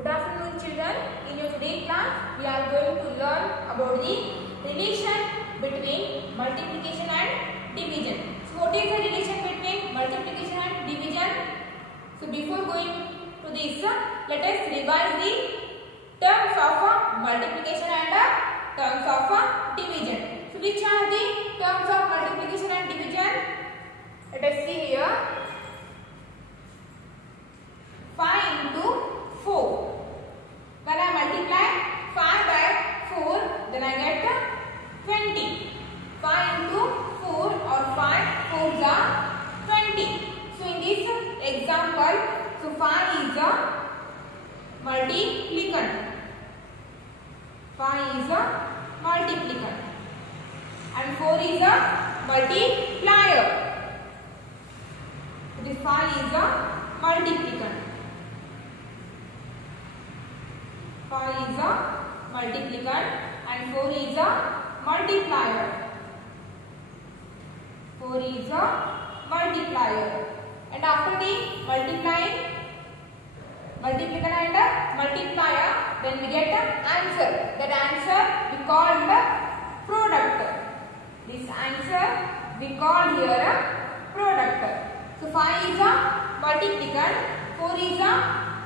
Good afternoon children. In your today class we are going to learn about the relation between multiplication and division. So what is the relation between multiplication and division? So before going to this, let us revise the terms of multiplication and terms of division. So which are the terms of multiplication and division? Let us see here. 5 into 4. When I multiply 5 by 4, then I get 20. 5 into 4 or 5 4s are 20. So in this example, so 5 is a multiplicand. 5 is a multiplicand. And 4 is a multiplier. So this 5 is a multiplicand. 5 is a multiplicand and 4 is a multiplier. 4 is a multiplier. And after the multiplying, multiplicand and multiplier, then we get an answer. That answer we call the product. This answer we call here a product. So 5 is a multiplicand, 4 is a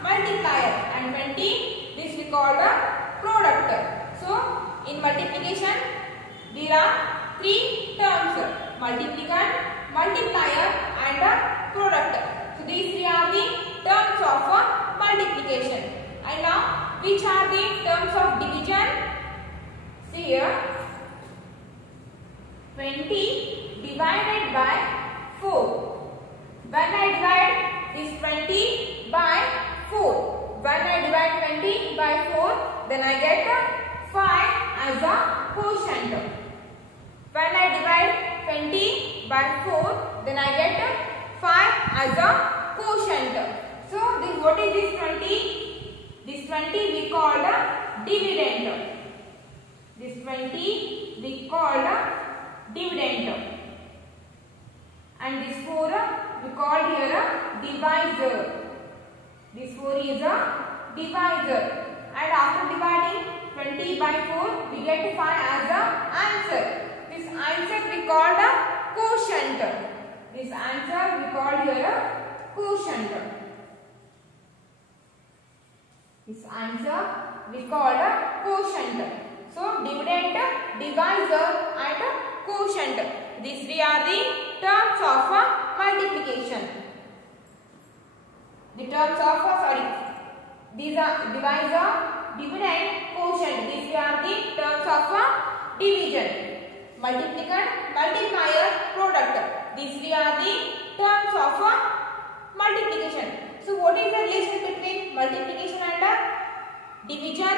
multiplier and 20 this we call the product. So in multiplication there are 3 terms: multiplicand, multiplier and product. So these 3 are the terms of multiplication. And now which are the terms of division? See here, 20 divided by 4. When I divide this 20 by 4, when I divide 20 by 4, then I get 5 as a quotient. When I divide 20 by 4, then I get 5 as a quotient. So this, what is this 20? This 20 we call a dividend. This 20 we call a dividend. And this 4 we call here a divisor. This 4 is a divisor. And after dividing 20 by 4, we get 5 as a answer. This answer we call a quotient. This answer we call here a quotient. This answer we call a quotient. So dividend, divisor and quotient. These 3 are the terms of multiplication. The terms of, these are divisor, dividend, quotient. These are the terms of division. Multiplicand, multiplier, product. These 3 are the terms of multiplication. So what is the relation between multiplication and division?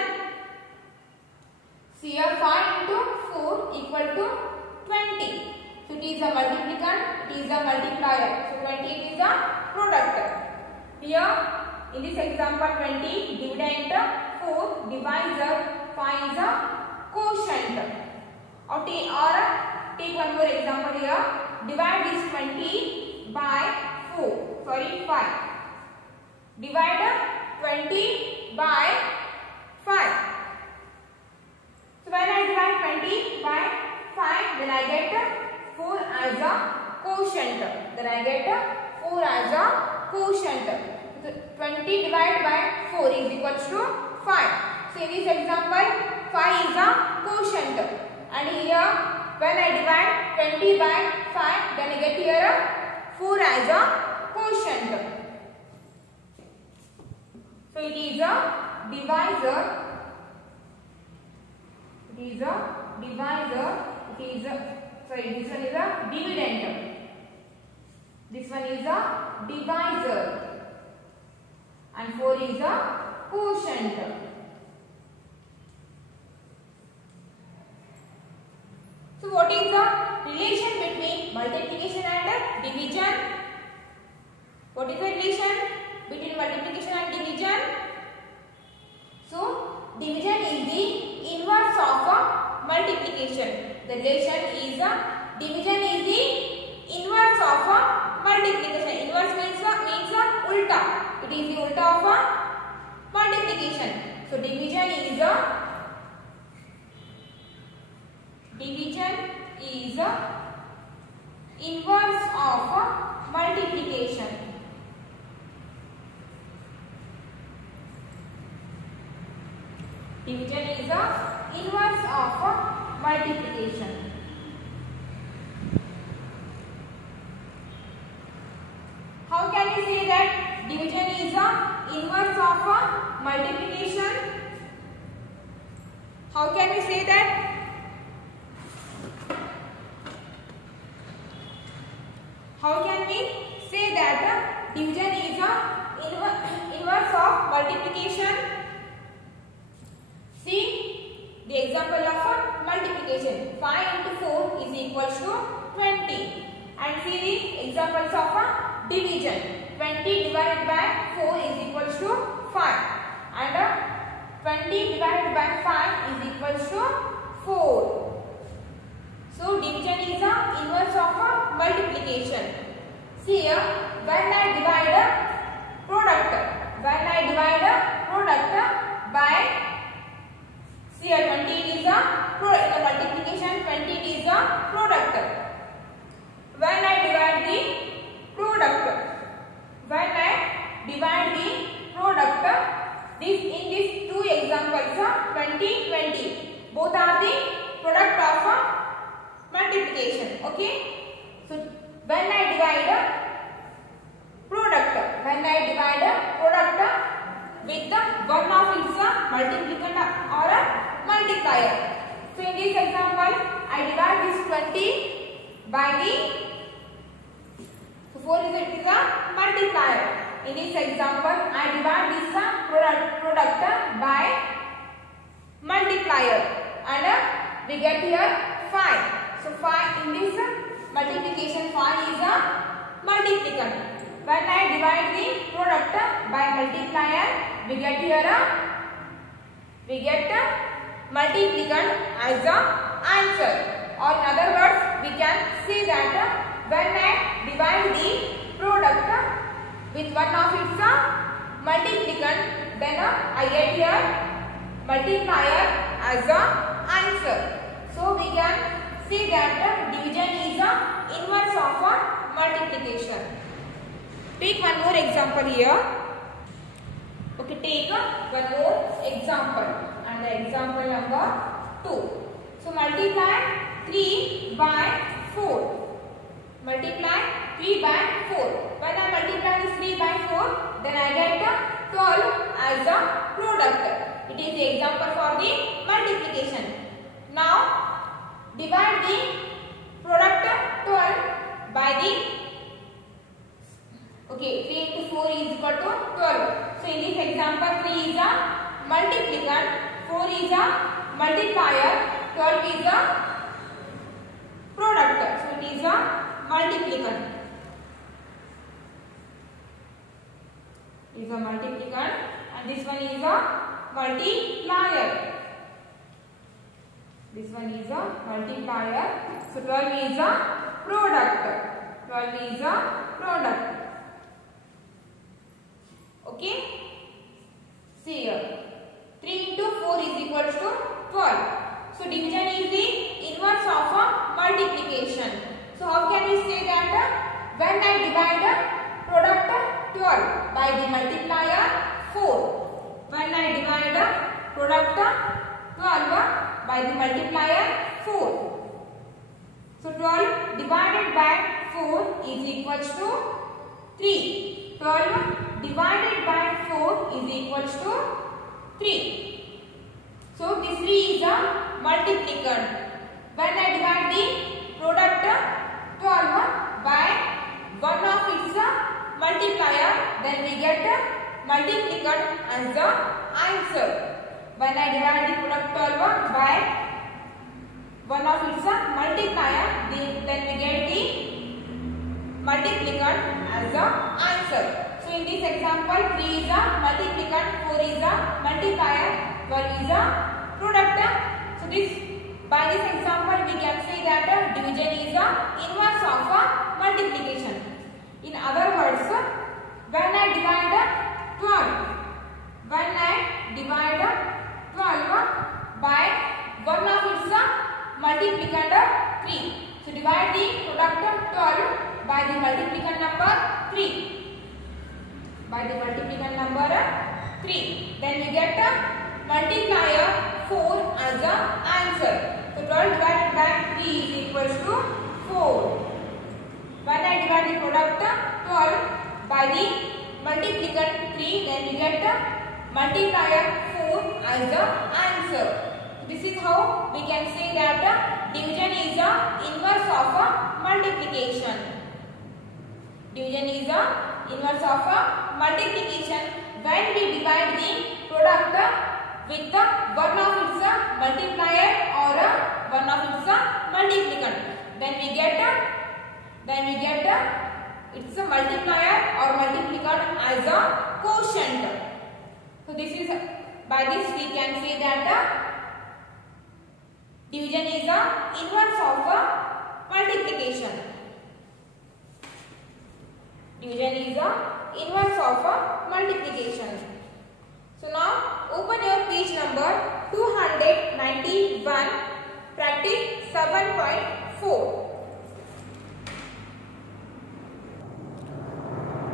See here, 5 into 4 equal to 20. So it is a multiplicand, it is a multiplier. So 20 is a product. Here in this example 20 dividend, 4 divisor, 5 is a quotient. Or take one more example here. Divide this 20 by 4. Sorry, 5. Divide 20 by 5. So when I divide 20 by 5, then I get 4 as a quotient. Then I get 4 as a quotient. So 20 divided by 4 is equal to 5. So in this example 5 is a quotient. And here when I divide 20 by 5, then I get here 4 as a quotient. So it is a divisor. It is a divisor. It is a, sorry, this one is a dividend. This one is a divisor. And 4 is a quotient. So what is the relation between multiplication and division? What is the relation between multiplication and division? So division is the inverse of multiplication. The relation is division is the inverse of multiplication. Inverse means ulta. It is the ulta of multiplication. So division is inverse of multiplication. Division is inverse of multiplication. How can we say that division is inverse of multiplication? How can we say that? How can we say that division is inverse of multiplication? See the example of multiplication. 5 into 4 is equals to 20. And see the examples of division. 20 divided by 4 is equals to 5. And 20 divided by 5 is equals to 4. So division is the inverse of multiplication. See here, when I divide a product by, see here 20 is a product, in the multiplication 20 is a product. When I divide the product, in these two examples 20, 20, both are the product of multiplication. Okay. So when I divide a product with the one of its multiplicand or a multiplier. So in this example, I divide this 20 by the 4 is a multiplier. In this example, I divide this product by multiplier, and we get here 5. So 5 in this multiplication, 5 is a multiplicand. When I divide the product by multiplier, we get here multiplicand as a answer. Or in other words, we can say that when I divide the product with one of its multiplicand, then I get here multiplier as a answer. So we can see that division is inverse of multiplication. Take one more example here. Okay, take one more example, and the example number 2. So multiply 3 by 4. Multiply 3 by 4. When I multiply this 3 by 4, then I get 12 as a product. It is the example for the multiplication. Now divide the product 12 by the 3 into 4 is equal to 12. So in this example, 3 is a multiplicand, 4 is a multiplier, 12 is a product. So it is a multiplicand. Is a multiplicand, and this one is a multiplier. This one is a multiplier. So 12 is a product. 12 is a product. Okay. See here. 3 into 4 is equals to 12. So division is the inverse of multiplication. So how can we say that when I divide the product 12 by the multiplier 4. When I divide the product 12 by the multiplier 4. So 12 divided by 4 is equals to 3. 12 divided by 4 is equals to 3. So this 3 is a multiplicand. When I divide the product 12 by one of its multiplier, then we get multiplicand as the answer. When I divide the product 12 by one of its multiplier, then we get the multiplicand as the answer. So in this example, 3 is a multiplicand, 4 is a multiplier, 12 is a product. So by this example, we can say that division is a inverse of multiplication. In other words, when I divide 12, when I divide 12 by one of its multiplicand 3. So divide the product 12 by the multiplicand number 3. By the multiplicand number 3. Then we get multiplier 4 as the answer. So 12 divided by 3 is equals to 4. When I divide the product 12 by the multiplicand 3, then we get multiplier 4 as the answer. This is how we can say that division is the inverse of multiplication. Division is the inverse of multiplication when we divide the product with one of its multiplier or one of its multiplicand. Then we get its multiplier or multiplicand as a quotient. So this is, by this we can say that division is the inverse of multiplication. Division is the inverse of multiplication. So now open your page number 291, practice 7.4.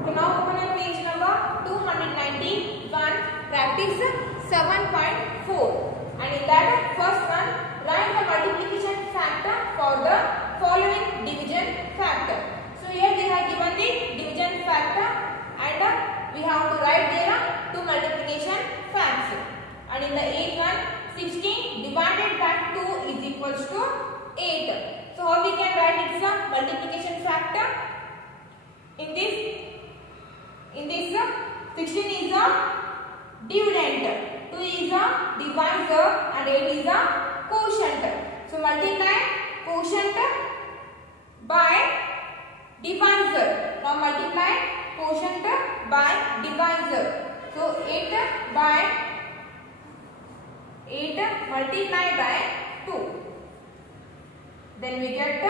So now open your page number 291, practice 7.4. And in that first one, write the multiplication factor for the following division factor. So here they have given the division factor and we have to write there two multiplication facts. And in the 8th one, 16 divided by 2 is equals to 8. So how we can write its multiplication factor? In this 16 is a dividend, 2 is a divisor and 8 is a quotient. So multiply quotient by divisor. Now multiply quotient by divisor. So 8 multiply by 2. Then we get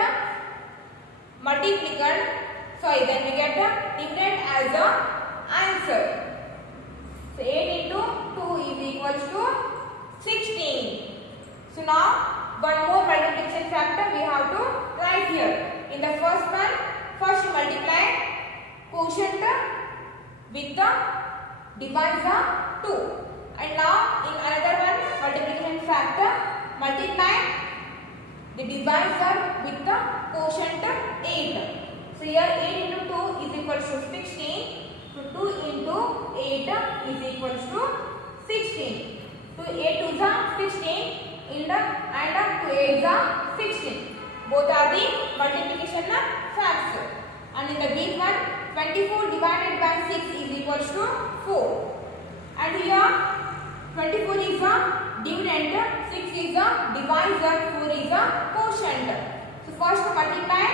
multiplicand. Then we get dividend as a answer. So 8 into 2 is equals to 16. So now one more multiplication factor we have to write here. In the first one, first multiply quotient with the divisor 2. And now in another one multiplication factor, multiply the divisor with the quotient 8. So here 8 into 2 is equals to 16. So 2 into 8 is equals to 16. So 8 is 16 and 2 8 is 16. Both are the multiplication facts. And in the big one, 24 divided by 6 is equals to 4. And here 24 is a dividend, 6 is a divisor, 4 is a quotient. So first multiply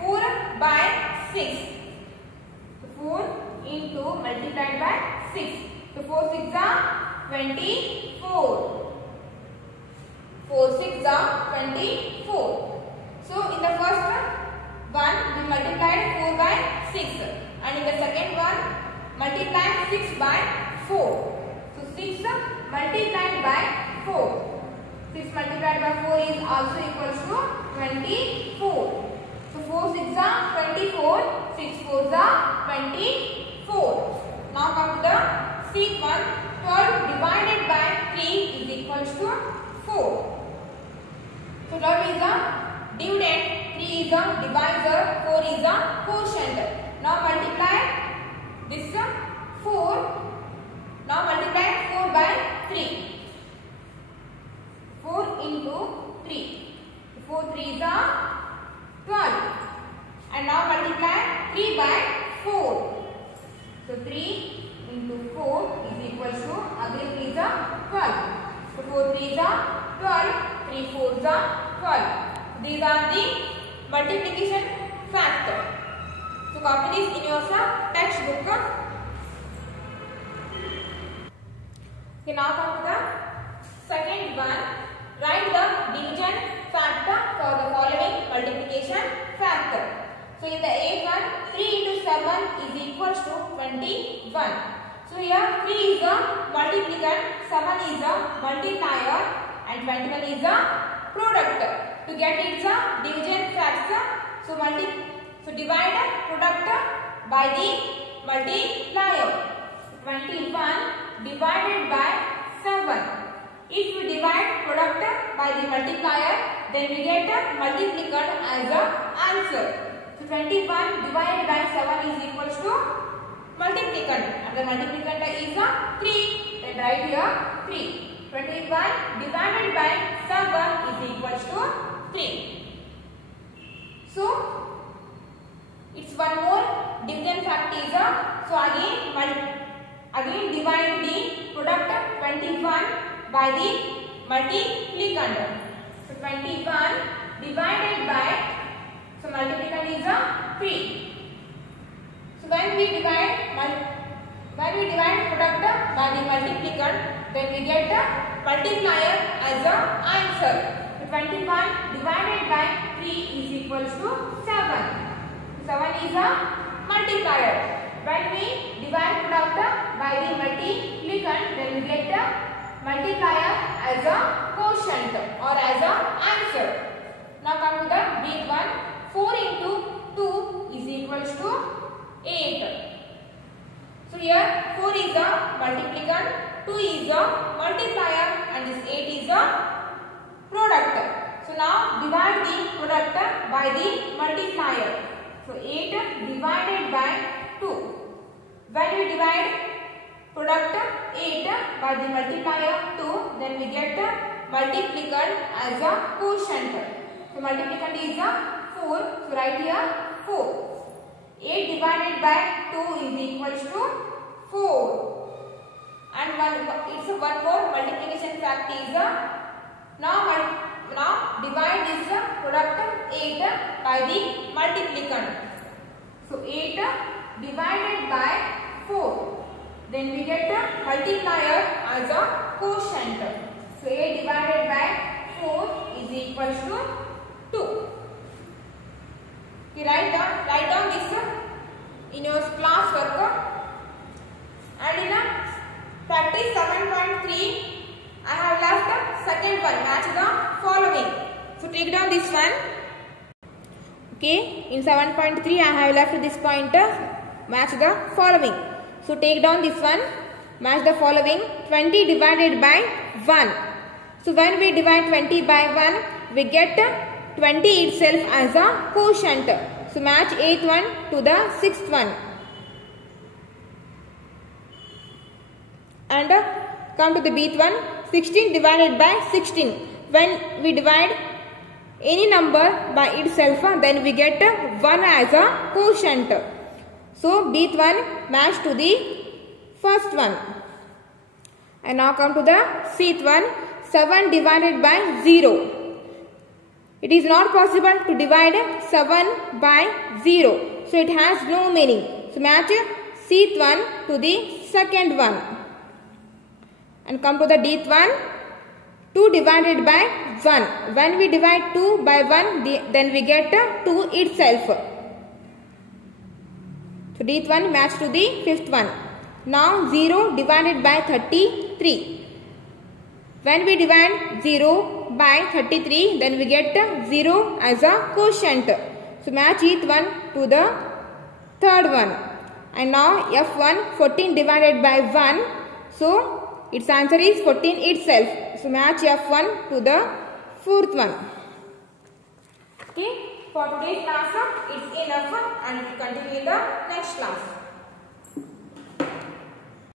4 by 6. So 4 into multiplied by 6. So 4 6 are 24. 4 6 are 24. So in the first one we multiplied 4 by 6. And in the second one multiply 6 by 4. So 6 multiplied by 4. 6 multiplied by 4 is also equals to 24. So 4 6 are 24. 6 4 are 24. Now come to the sixth one. 12 divided by 3 is equals to 4. So 12 is a dividend, 3 is a divisor, 4 is a quotient. Now multiply this 4. Now multiply 4 by 3. 4 into 3. 4 3 is a 12. And now multiply 3 by 4. So 3 into 4 is equals to, again 3 is a 12. So 4 3 is a 12. 3 4 is a 12. These are the multiplication factor. So copy this in your textbook. Okay, now come to the second one. Write the division factor for the following multiplication factor. So in the 8th one, 3 into 7 is equals to 21. So here 3 is a multiplicand, 7 is a multiplier and 21 is a product. To get its division factor, so divide product by the multiplier. 21 divided by 7. If you divide product by the multiplier, then we get multiplicand as a answer. So 21 divided by 7 is equals to multiplicand, and the multiplicand is 3. Then write here 3. 21 divided by 7 is equals to 3. So it's one more division fact is so again divide the product 21 by the multiplicand. So 21 divided by, so multiplicand is 3. So when we divide product by the multiplicand, then we get the multiplier as a answer. So 21 divided by 3 is equals to 7. 7 is a multiplier. When we divide product by the multiplicand, then we get the multiplier as a quotient or as a answer. Now come to the big one. 4 into 2 is equals to 8. So here 4 is a multiplicand, 2 is a multiplier, and this 8 is a product. So now divide the product by the multiplier. So 8 divided by 2. When we divide product 8 by the multiplier 2, then we get multiplicand as a quotient. So multiplicand is 4. So write here 4. 8 divided by 2 is equals to 4. And it's one more multiplication fact is now divide this product 8 by the multiplicand. So 8 divided by 4. Then we get the multiplier as a quotient. So 8 divided by 4 is equals to 2. Okay, write down this in your class work. And in practice 7.3, I have left the second one, match the following. So take down this one. Okay, in 7.3 I have left this pointer, match the following. So take down this one, match the following. 20 divided by 1. So when we divide 20 by 1, we get 20 itself as a quotient. So match 8th one to the 6th one. And come to the bth one. 16 divided by 16. When we divide any number by itself, then we get 1 as a quotient. So bth one match to the first one. And now come to the cth one. 7 divided by 0. It is not possible to divide 7 by 0. So it has no meaning. So match cth one to the second one. And come to the dth one. 2 divided by 1. When we divide 2 by 1, then we get 2 itself. So dth one match to the fifth one. Now 0 divided by 33. When we divide 0 by 33, then we get 0 as a quotient. So match each one to the third one. And now f1, 14 divided by 1. So its answer is 14 itself. So match f1 to the fourth one. Okay, for today's class it's enough, and we continue in the next class.